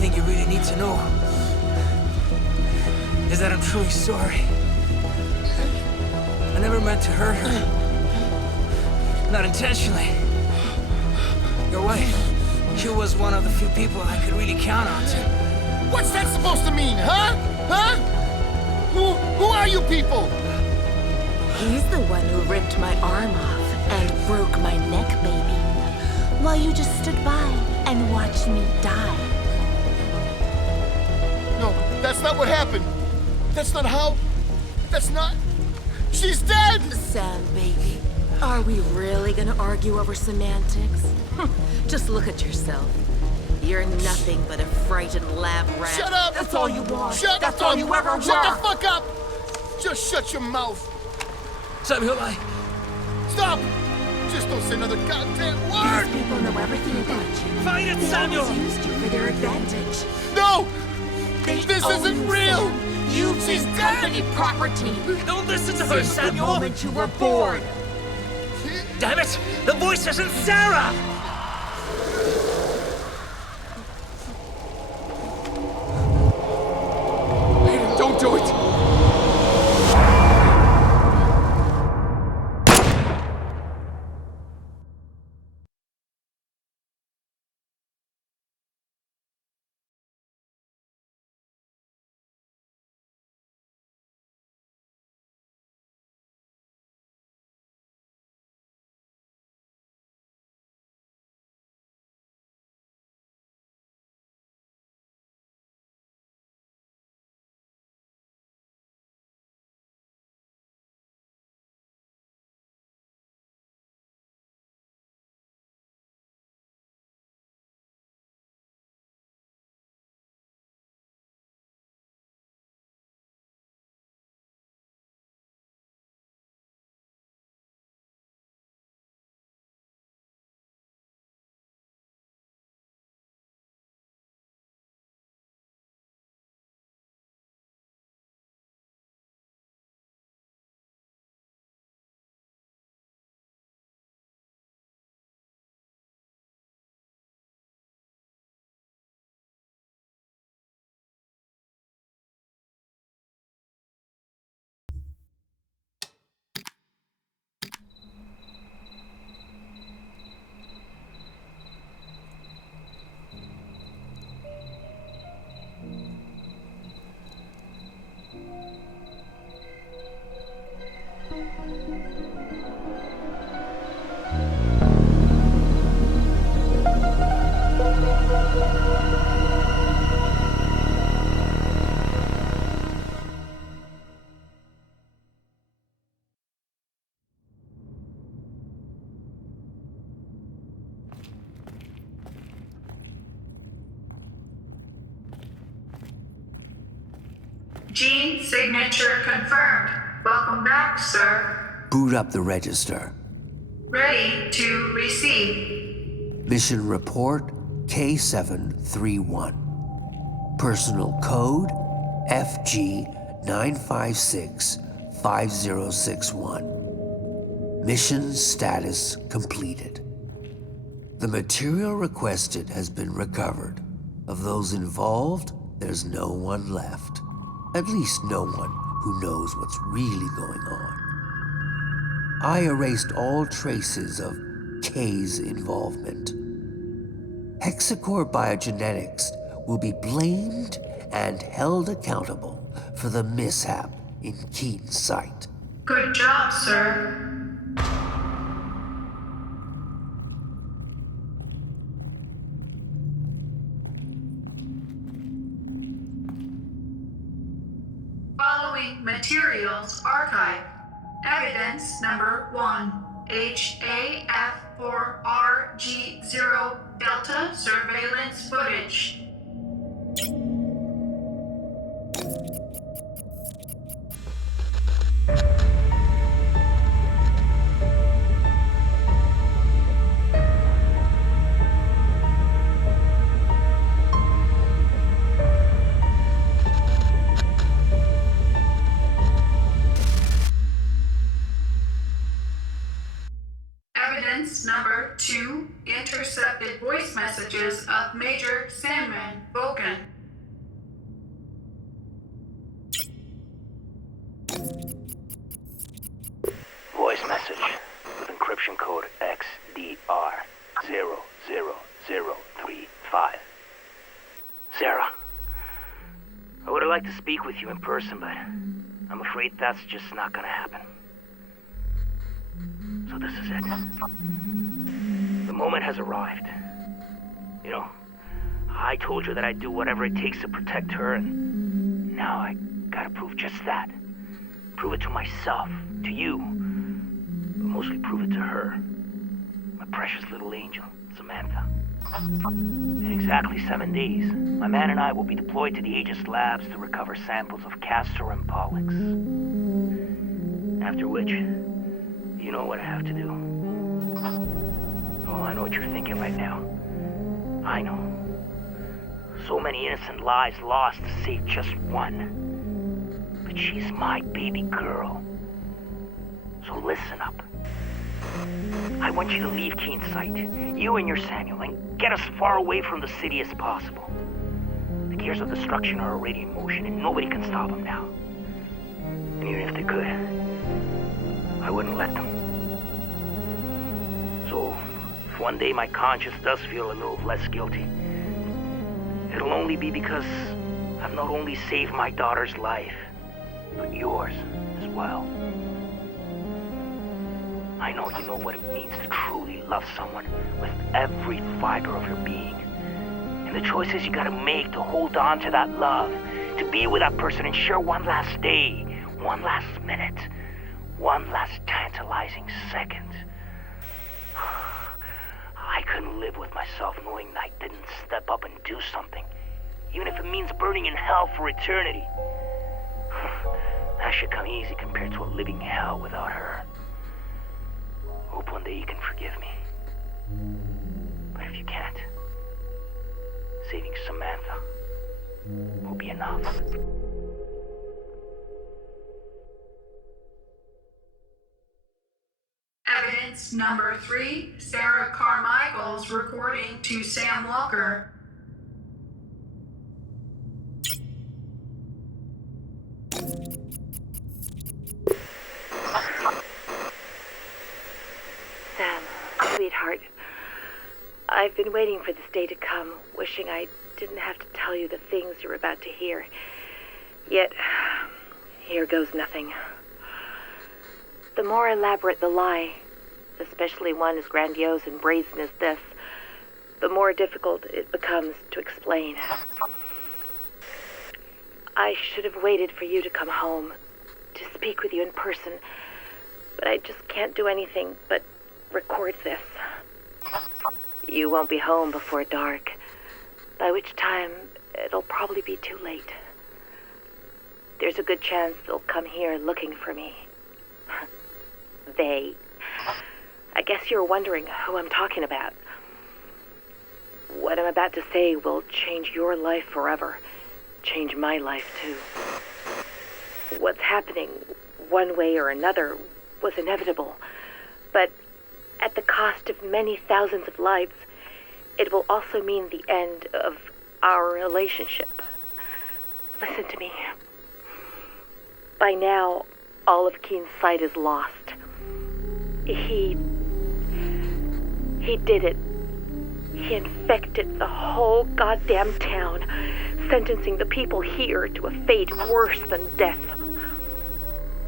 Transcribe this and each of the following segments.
thing you really need to know is that I'm truly sorry. I never meant to hurt her. Not intentionally. Your wife, she was one of the few people I could really count on to. What's that supposed to mean, huh? Huh? Who are you people? He's the one who ripped my arm off and broke my neck, baby. While you just stood by and watched me die. No, that's not what happened. That's not how... That's not... She's dead! Sam, baby, are we really gonna argue over semantics? Just look at yourself. You're nothing but a frightened lab rat. Shut up! That's all you want. Shut That's up! all you ever were. Shut the fuck up! Just shut your mouth. Samuel, Stop! Just don't say another goddamn word! These people know everything about you. Find it, They Samuel! always used you for their advantage. No! This own isn't you, real! Sam. You've She's been dead! company property. Don't listen to her, Since the Samuel! moment you were born. Damn it! The voice isn't Sarah! Don't do it! Gene signature confirmed. Welcome back, sir. Boot up the register. Ready to receive. Mission report K731. Personal code FG9565061. Mission status completed. The material requested has been recovered. Of those involved, there's no one left. At least no one who knows what's really going on. I erased all traces of K's involvement. Hexacore Biogenetics will be blamed and held accountable for the mishap in Keen's sight. Good job, sir. Following materials archive. Evidence number 1. HAF4RG0 Delta surveillance footage. Evidence number 2, intercepted voice messages of Major Sandman Vulcan. Voice message with encryption code XDR00035. Sarah, I would have liked to speak with you in person, but I'm afraid that's just not gonna happen. So this is it. The moment has arrived. You know, I told you that I'd do whatever it takes to protect her, and now I gotta prove just that. Prove it to myself, to you, but mostly prove it to her. My precious little angel, Samantha. In exactly 7 days, my man and I will be deployed to the Aegis Labs to recover samples of Castor and Pollux. After which, you know what I have to do. Oh, I know what you're thinking right now. I know. So many innocent lives lost to save just one. But she's my baby girl. So listen up. I want you to leave Keen's sight, you and your Samuel, and get as far away from the city as possible. The gears of destruction are already in motion, and nobody can stop them now. And even if they could, I wouldn't let them. So, if one day my conscience does feel a little less guilty, it'll only be because I've not only saved my daughter's life, but yours as well. I know you know what it means to truly love someone with every fiber of your being. And the choices you gotta make to hold on to that love, to be with that person and share one last day, one last minute, one last tantalizing second. I couldn't live with myself knowing I didn't step up and do something, even if it means burning in hell for eternity. That should come easy compared to a living hell without her. Hope one day you can forgive me. But if you can't, saving Samantha will be enough. Evidence number 3, Sarah Carmichael's recording to Sam Walker. Sam, sweetheart, I've been waiting for this day to come, wishing I didn't have to tell you the things you're about to hear. Yet, here goes nothing. The more elaborate the lie, especially one as grandiose and brazen as this, the more difficult it becomes to explain. I should have waited for you to come home, to speak with you in person, but I just can't do anything but record this. You won't be home before dark, by which time it'll probably be too late. There's a good chance they'll come here looking for me. They. I guess you're wondering who I'm talking about. What I'm about to say will change your life forever. Change my life, too. What's happening, one way or another, was inevitable. But at the cost of many thousands of lives, it will also mean the end of our relationship. Listen to me. By now, all of Keen's sight is lost. He did it. He infected the whole goddamn town, sentencing the people here to a fate worse than death.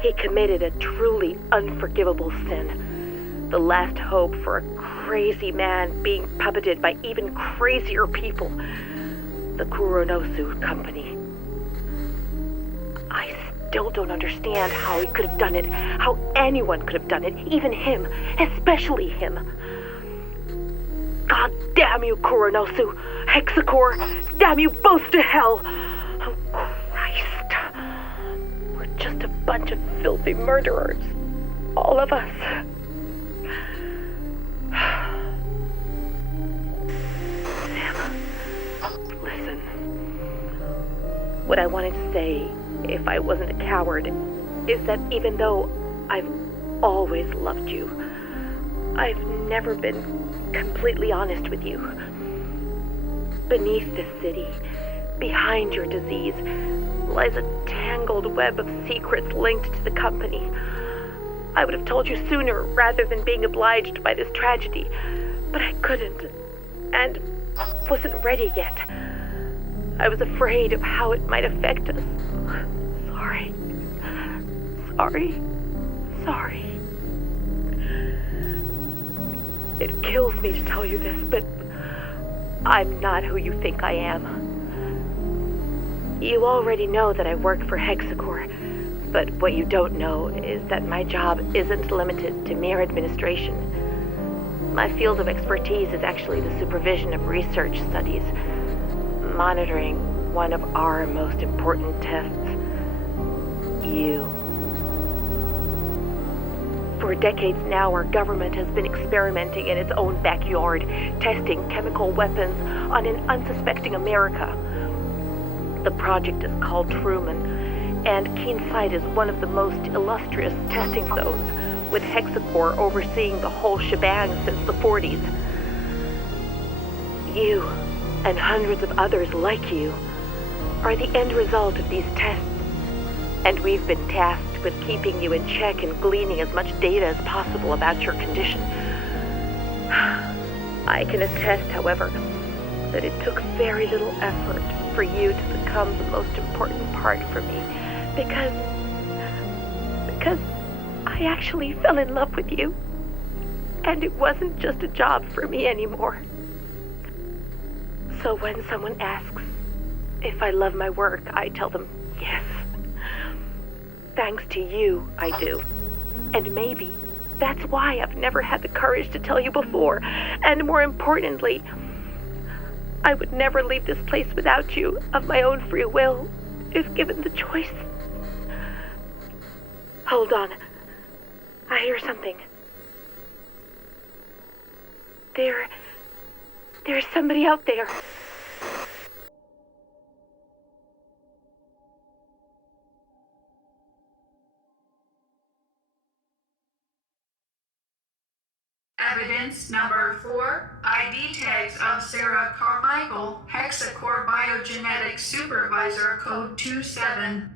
He committed a truly unforgivable sin, the last hope for a crazy man being puppeted by even crazier people, the Kuronosu Company. I still don't understand how he could have done it, how anyone could have done it, even him, especially him. God damn you, Kuronosu, Hexacore, damn you both to hell! Oh, Christ. We're just a bunch of filthy murderers, all of us. Sam, listen. What I wanted to say, if I wasn't a coward, is that even though I've always loved you, I've never been completely honest with you. Beneath this city, behind your disease, lies a tangled web of secrets linked to the company. I would have told you sooner rather than being obliged by this tragedy, but I couldn't, and wasn't ready yet. I was afraid of how it might affect us. Sorry. It kills me to tell you this, but I'm not who you think I am. You already know that I work for Hexacore, but what you don't know is that my job isn't limited to mere administration. My field of expertise is actually the supervision of research studies, monitoring one of our most important tests, you. For decades now, our government has been experimenting in its own backyard, testing chemical weapons on an unsuspecting America. The project is called Truman, and Keen Sight is one of the most illustrious testing zones, with Hexacore overseeing the whole shebang since the 40s. You, and hundreds of others like you, are the end result of these tests, and we've been tasked with keeping you in check and gleaning as much data as possible about your condition. I can attest, however, that it took very little effort for you to become the most important part for me, because I actually fell in love with you, and it wasn't just a job for me anymore. So when someone asks if I love my work, I tell them yes. Thanks to you, I do. And maybe that's why I've never had the courage to tell you before. And more importantly, I would never leave this place without you of my own free will, if given the choice. Hold on. I hear something. There's somebody out there. Evidence number 4, ID tags of Sarah Carmichael, Hexacore Biogenetics Supervisor, Code 27.